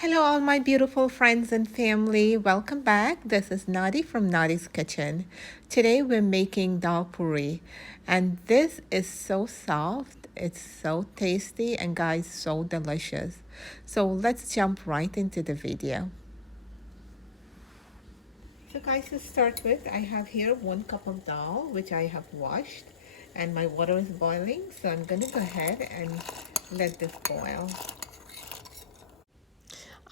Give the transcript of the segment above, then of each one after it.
Hello, all my beautiful friends and family. Welcome back. This is Nadi from Nadi's Kitchen. Today we're making dal puri, and this is so soft, it's so tasty, and guys, so delicious. So let's jump right into the video. So guys, to start with, I have here 1 cup of dal, which I have washed, and my water is boiling. So I'm gonna go ahead and let this boil.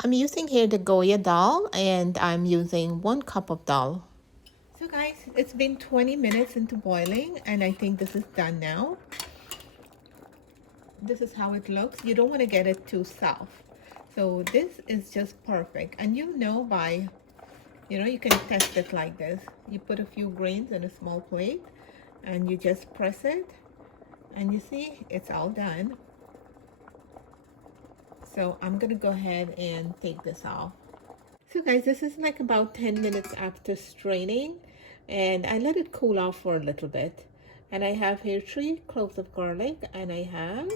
I'm using here the Goya dal, and I'm using 1 cup of dal. So guys, it's been 20 minutes into boiling, and I think this is done now. This is how it looks. You don't want to get it too soft. So this is just perfect. And you know you can test it like this. You put a few grains in a small plate, and you just press it, and you see it's all done. So I'm gonna go ahead and take this off. So guys, this is like about 10 minutes after straining, and I let it cool off for a little bit. And I have here 3 cloves of garlic, and I have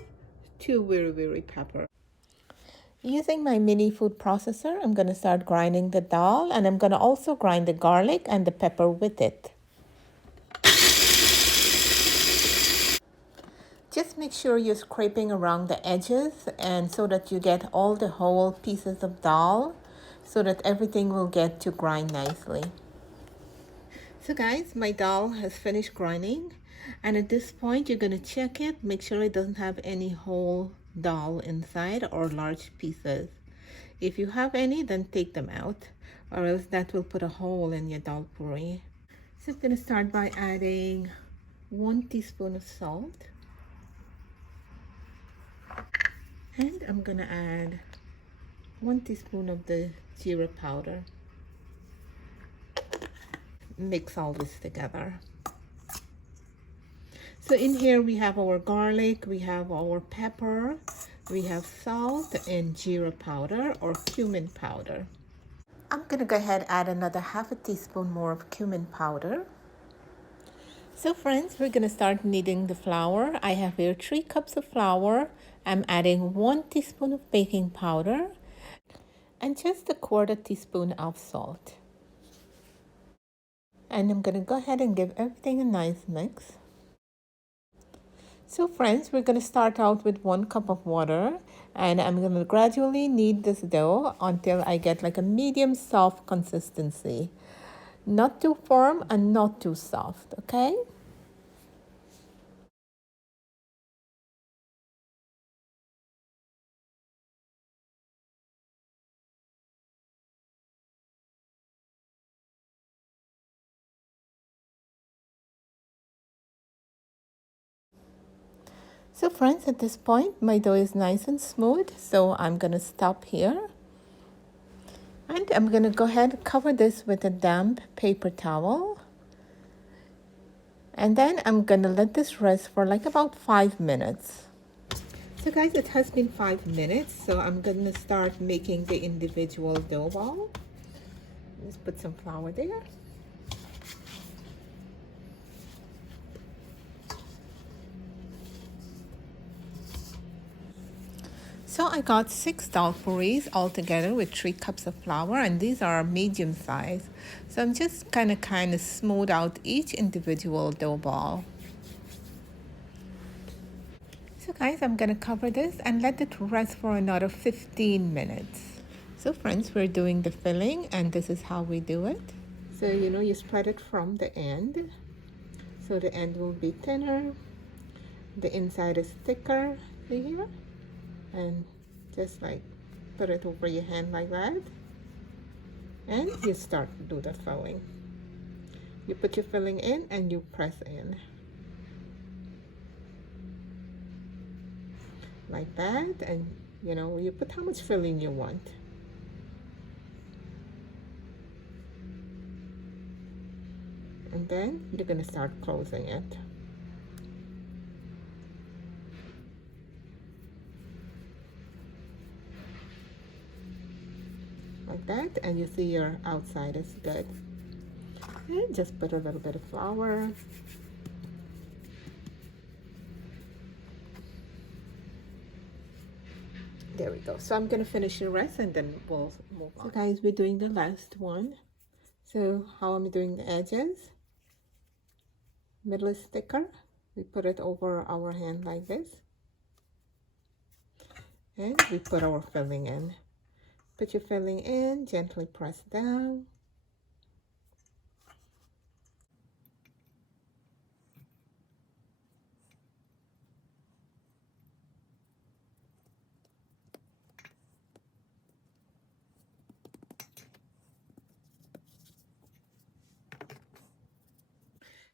2 weri pepper. Using my mini food processor, I'm gonna start grinding the dal, and I'm gonna also grind the garlic and the pepper with it. Just make sure you're scraping around the edges and so that you get all the whole pieces of dal so that everything will get to grind nicely. So guys, my dal has finished grinding, and at this point you're going to check it, make sure it doesn't have any whole dal inside or large pieces. If you have any, then take them out, or else that will put a hole in your dal puri. So I'm going to start by adding 1 teaspoon of salt. And I'm gonna add 1 teaspoon of the geera powder. Mix all this together. So in here we have our garlic, we have our pepper, we have salt and geera powder or cumin powder. I'm gonna go ahead and add another 1/2 teaspoon more of cumin powder. So friends, we're gonna start kneading the flour. I have here 3 cups of flour. I'm adding 1 teaspoon of baking powder and just 1/4 teaspoon of salt. And I'm gonna go ahead and give everything a nice mix. So friends, we're gonna start out with 1 cup of water, and I'm gonna gradually knead this dough until I get like a medium soft consistency. Not too firm and not too soft, okay? So friends, at this point, my dough is nice and smooth, so I'm gonna stop here. And I'm gonna go ahead and cover this with a damp paper towel. And then I'm gonna let this rest for like about 5 minutes. So guys, it has been 5 minutes, so I'm gonna start making the individual dough ball. Let's put some flour there. So I got 6 dal puris all together with 3 cups of flour, and these are medium size. So I'm just kind of smooth out each individual dough ball. So guys, I'm gonna cover this and let it rest for another 15 minutes. So friends, we're doing the filling, and this is how we do it. So you spread it from the end. So the end will be thinner, the inside is thicker, see here? And just like put it over your hand like that, and you start to do the filling. You put your filling in and you press in like that, and you put how much filling you want. And then you're gonna start closing it. Like that, and you see your outside is good. And just put a little bit of flour. There we go. So I'm going to finish the rest and then we'll move on. So guys, we're doing the last one. So how am I doing the edges? Middle is thicker. We put it over our hand like this. And we put our filling in. Put your filling in, gently press down.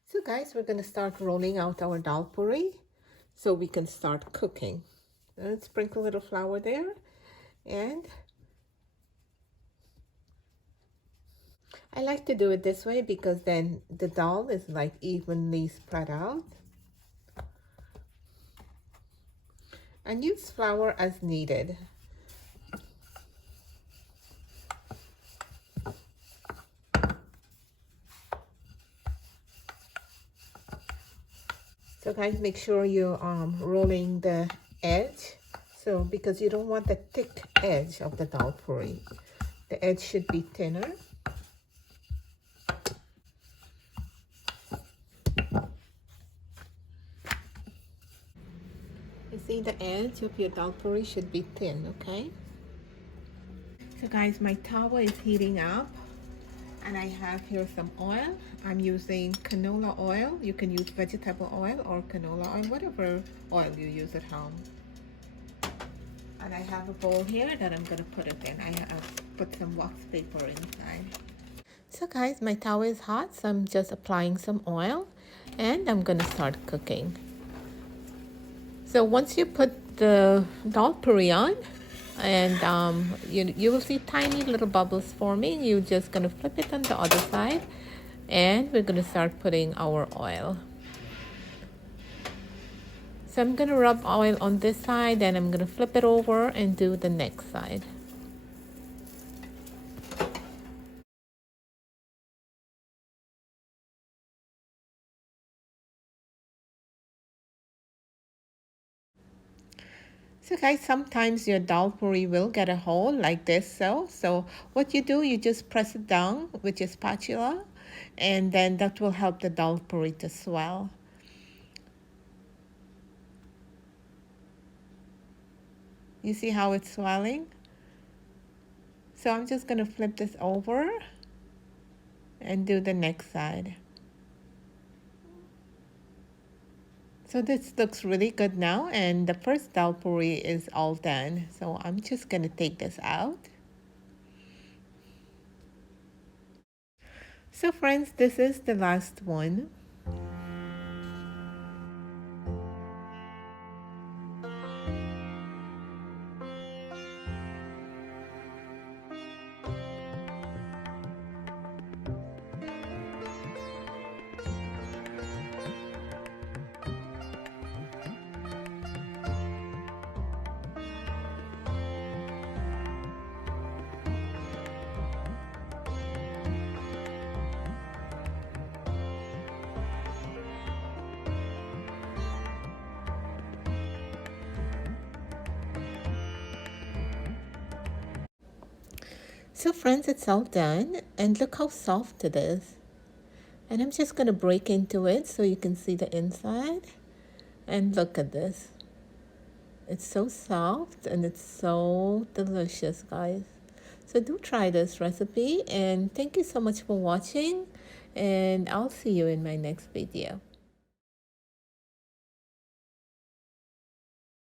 So guys, we're going to start rolling out our dal puri so we can start cooking. Let's sprinkle a little flour there, and I like to do it this way because then the dal is like evenly spread out. And use flour as needed. So guys, make sure you're rolling the edge, so because you don't want the thick edge of the dal puri. The edge should be thinner. You see the edge of your dal puri should be thin, okay? So guys, my tawa is heating up. And I have here some oil. I'm using canola oil. You can use vegetable oil or canola oil, whatever oil you use at home. And I have a bowl here that I'm going to put it in. I have put some wax paper inside. So guys, my tawa is hot, so I'm just applying some oil. And I'm going to start cooking. So once you put the dal puri on, and you will see tiny little bubbles forming. You're just going to flip it on the other side, and we're going to start putting our oil. So I'm going to rub oil on this side, and I'm going to flip it over and do the next side. So guys, sometimes your dal puri will get a hole like this. So what you do, you just press it down with your spatula, and then that will help the dal puri to swell. You see how it's swelling? So I'm just going to flip this over and do the next side. So this looks really good now, and the first dal puri is all done. So I'm just going to take this out. So friends, this is the last one. So friends, it's all done, and look how soft it is. And I'm just going to break into it so you can see the inside. And look at this. It's so soft and it's so delicious, guys. So do try this recipe, and thank you so much for watching, and I'll see you in my next video.